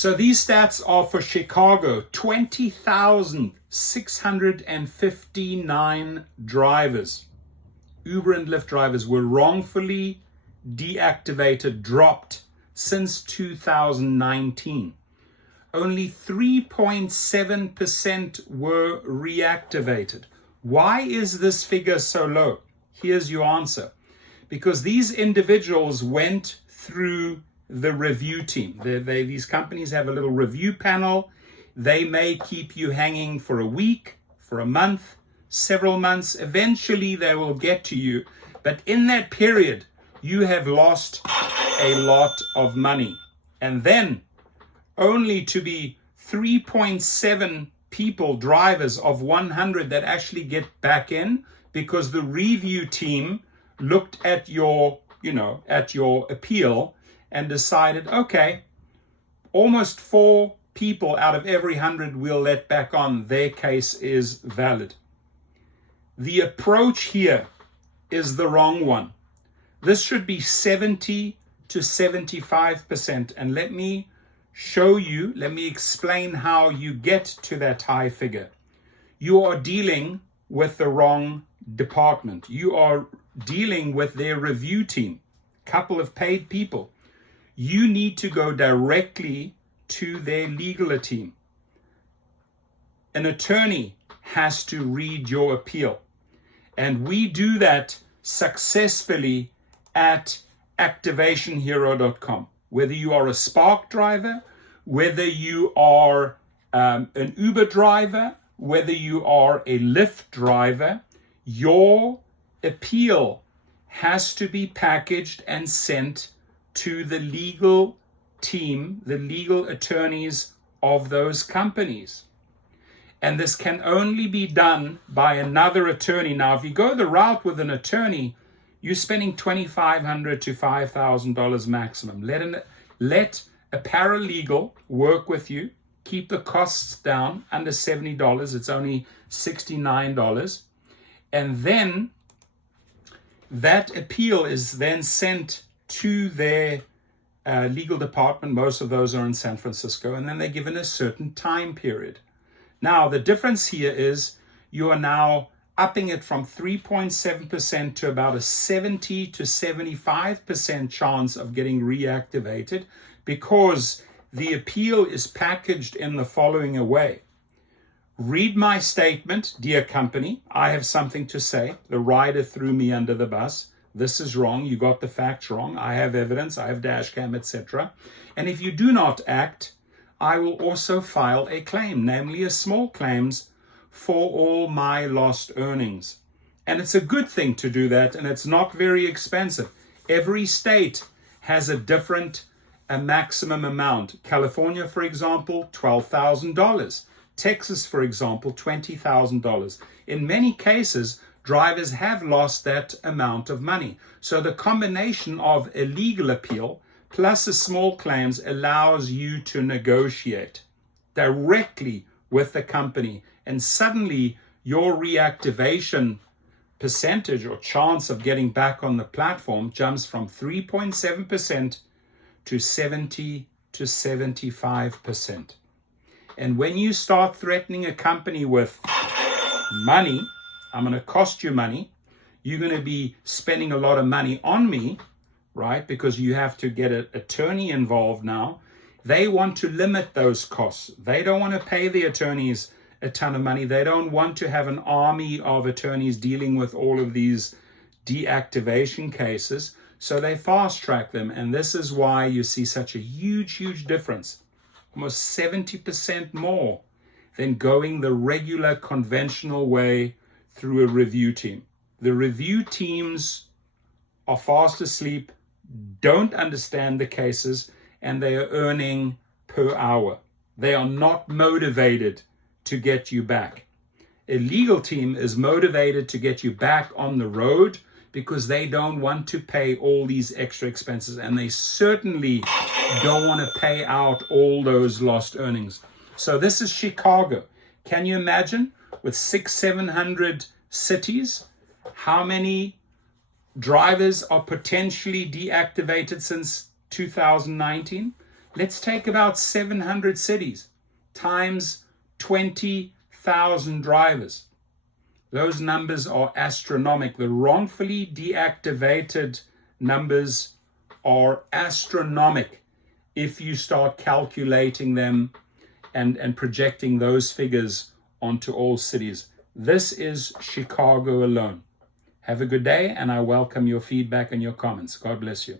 So these stats are for Chicago. 20,659 drivers, Uber and Lyft drivers, were wrongfully deactivated, dropped since 2019. Only 3.7% were reactivated. Why is this figure so low? Here's your answer. Because these individuals went through the review team. These companies have a little review panel. They may keep you hanging for a week, for a month, several months. Eventually they will get to you. But in that period, you have lost a lot of money. And then only to be 3.7 people, drivers of 100 that actually get back in, because the review team looked at your, at your appeal and decided, okay, almost 4 people out of every 100 we'll let back on. Their case is valid. The approach here is the wrong one. This should be 70 to 75%. And let me show you, let me explain how you get to that high figure. You are dealing with the wrong department. You are dealing with their review team, couple of paid people. You need to go directly to their legal team. An attorney has to read your appeal. And we do that successfully at activationhero.com. Whether you are a Spark driver, whether you are an Uber driver, whether you are a Lyft driver, your appeal has to be packaged and sent to the legal team, the legal attorneys of those companies. And this can only be done by another attorney. Now, if you go the route with an attorney, you're spending $2,500 to $5,000 maximum. Let a paralegal work with you. Keep the costs down under $70. It's only $69. And then that appeal is then sent to their legal department. Most of those are in San Francisco. And then they're given a certain time period. Now, the difference here is you are now upping it from 3.7% to about a 70 to 75% chance of getting reactivated, because the appeal is packaged in the following way. Read my statement, dear company. I have something to say. The rider threw me under the bus. This is wrong. You got the facts wrong. I have evidence. I have dash cam, etc. And if you do not act, I will also file a claim, namely a small claims for all my lost earnings. And it's a good thing to do that, and it's not very expensive. Every state has a different maximum amount. California, for example, $12,000. Texas, for example, $20,000. In many cases, drivers have lost that amount of money. So the combination of a legal appeal plus a small claims allows you to negotiate directly with the company. And suddenly your reactivation percentage or chance of getting back on the platform jumps from 3.7% to 70 to 75%. And when you start threatening a company with money, I'm going to cost you money, you're going to be spending a lot of money on me, right? Because you have to get an attorney involved now. They want to limit those costs. They don't want to pay the attorneys a ton of money. They don't want to have an army of attorneys dealing with all of these deactivation cases. So they fast track them. And this is why you see such a huge, huge difference. Almost 70% more than going the regular conventional way through a review team. The review teams are fast asleep, don't understand the cases, and they are earning per hour. They are not motivated to get you back. A legal team is motivated to get you back on the road because they don't want to pay all these extra expenses, and they certainly don't want to pay out all those lost earnings. So this is Chicago. Can you imagine with 600-700 cities, how many drivers are potentially deactivated since 2019? Let's take about 700 cities times 20,000 drivers. Those numbers are astronomical. The wrongfully deactivated numbers are astronomical if you start calculating them and projecting those figures onto all cities. This is Chicago alone. Have a good day, and I welcome your feedback and your comments. God bless you.